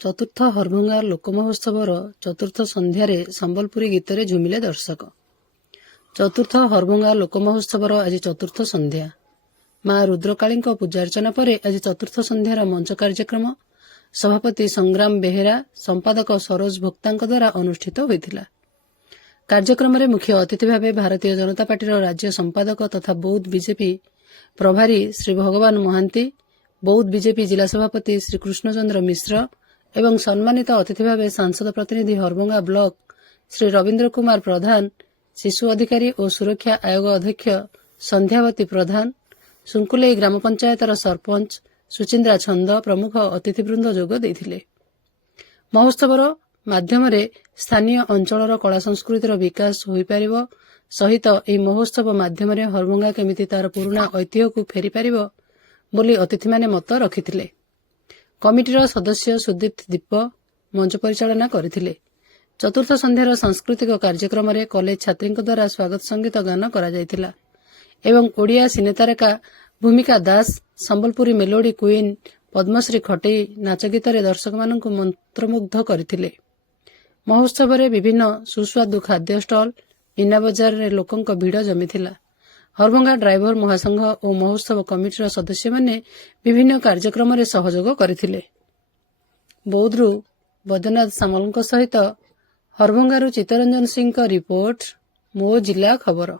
ଚତୁର୍ଥ ହରଭଙ୍ଗା ଲୋକମହୋତ୍ସବର ଚତୁର୍ଥ ସନ୍ଧ୍ୟାରେ ସମ୍ବଲପୁରୀ ଗୀତରେ ଝୁମିଲେ ଦର୍ଶକ। ଚତୁର୍ଥ ହରଭଙ୍ଗା ଲୋକମହୋତ୍ସବର ଆଜି ଚତୁର୍ଥ ସନ୍ଧ୍ୟା। ମା ରୁଦ୍ରକାଳୀଙ୍କ ପୂଜାର୍ଚ୍ଚନା ପରେ ଆଜି ଚତୁର୍ଥ ସନ୍ଧ୍ୟାର ମଞ୍ଚ କାର୍ଯ୍ୟକ୍ରମ ସଭାପତି ସଂଗ୍ରାମ ବେହେରା, ସମ୍ପାଦକ ସରୋଜ ଭୋକ୍ତାଙ୍କ ଦ୍ୱାରା ଅନୁଷ୍ଠିତ ହୋଇଥିଲା। କାର୍ଯ୍ୟକ୍ରମରେ ମୁଖ୍ୟ ଅତିଥି ଭାବେ ଭାରତୀୟ ଜନତା ପାର୍ଟିର ରାଜ୍ୟ ସମ୍ପାଦକ ତଥା ବୌଦ୍ଧ ବିଜେପି ପ୍ରଭାରୀ ଶ୍ରୀ ଭଗବାନ ମହାନ୍ତି, ବୌଦ୍ଧ ବିଜେପି ଜିଲ୍ଲା ସଭାପତି ଶ୍ରୀ କୃଷ୍ଣଚନ୍ଦ୍ର ମିଶ୍ର ଏବଂ ସମ୍ମାନିତ ଅତିଥି ଭାବେ ସାଂସଦ ପ୍ରତିନିଧି ହରଭଙ୍ଗା ବ୍ଲକ ଶ୍ରୀ ରବୀନ୍ଦ୍ର କୁମାର ପ୍ରଧାନ, ଶିଶୁ ଅଧିକାରୀ ଓ ସୁରକ୍ଷା ଆୟୋଗ ଅଧ୍ୟକ୍ଷ ସନ୍ଧ୍ୟାବତୀ ପ୍ରଧାନ, ସୁଙ୍କୁଲେଇ ଗ୍ରାମ ପଞ୍ଚାୟତର ସରପଞ୍ଚ ସୁଚିନ୍ଦ୍ରା ଛନ୍ଦ ପ୍ରମୁଖ ଅତିଥିବୃନ୍ଦ ଯୋଗ ଦେଇଥିଲେ। ମହୋତ୍ସବର ମାଧ୍ୟମରେ ସ୍ଥାନୀୟ ଅଞ୍ଚଳର କଳା ସଂସ୍କୃତିର ବିକାଶ ହୋଇପାରିବ ସହିତ ଏହି ମହୋତ୍ସବ ମାଧ୍ୟମରେ ହରଭଙ୍ଗା କେମିତି ତାର ପୁରୁଣା ଐତିହ୍ୟକୁ ଫେରିପାରିବ ବୋଲି ଅତିଥିମାନେ ମତ ରଖିଥିଲେ। କମିଟିର ସଦସ୍ୟ ସୁଦୀପ୍ତ ଦୀପ ମଞ୍ଚ ପରିଚାଳନା କରିଥିଲେ। ଚତୁର୍ଥ ସନ୍ଧ୍ୟାର ସାଂସ୍କୃତିକ କାର୍ଯ୍ୟକ୍ରମରେ କଲେଜ ଛାତ୍ରୀଙ୍କ ଦ୍ୱାରା ସ୍ୱାଗତ ସଙ୍ଗୀତ ଗାନ କରାଯାଇଥିଲା ଏବଂ ଓଡ଼ିଆ ସିନେତାରକା ଭୂମିକା ଦାସ, ସମ୍ବଲପୁରୀ ମେଲୋଡି କୁଇନ୍ ପଦ୍ମଶ୍ରୀ ଖଟେଇ ନାଚ ଗୀତରେ ଦର୍ଶକମାନଙ୍କୁ ମନ୍ତ୍ରମୁଗ୍ଧ କରିଥିଲେ। ମହୋତ୍ସବରେ ବିଭିନ୍ନ ସୁସ୍ୱାଦୁ ଖାଦ୍ୟ ଷ୍ଟଲ, ମୀନା ବଜାରରେ ଲୋକଙ୍କ ଭିଡ଼ ଜମିଥିଲା। ହରଭଙ୍ଗା ଡ୍ରାଇଭର ମହାସଂଘ ଓ ମହୋତ୍ସବ କମିଟିର ସଦସ୍ୟମାନେ ବିଭିନ୍ନ କାର୍ଯ୍ୟକ୍ରମରେ ସହଯୋଗ କରିଥିଲେ। ବୌଦ୍ଧରୁ ବୈଦ୍ୟନାଥ ସାମଲଙ୍କ ସହିତ ହରଭଙ୍ଗାରୁ ଚିତ୍ତରଞ୍ଜନ ସିଂଙ୍କ ରିପୋର୍ଟ, ମୋ ଜିଲ୍ଲା ଖବର।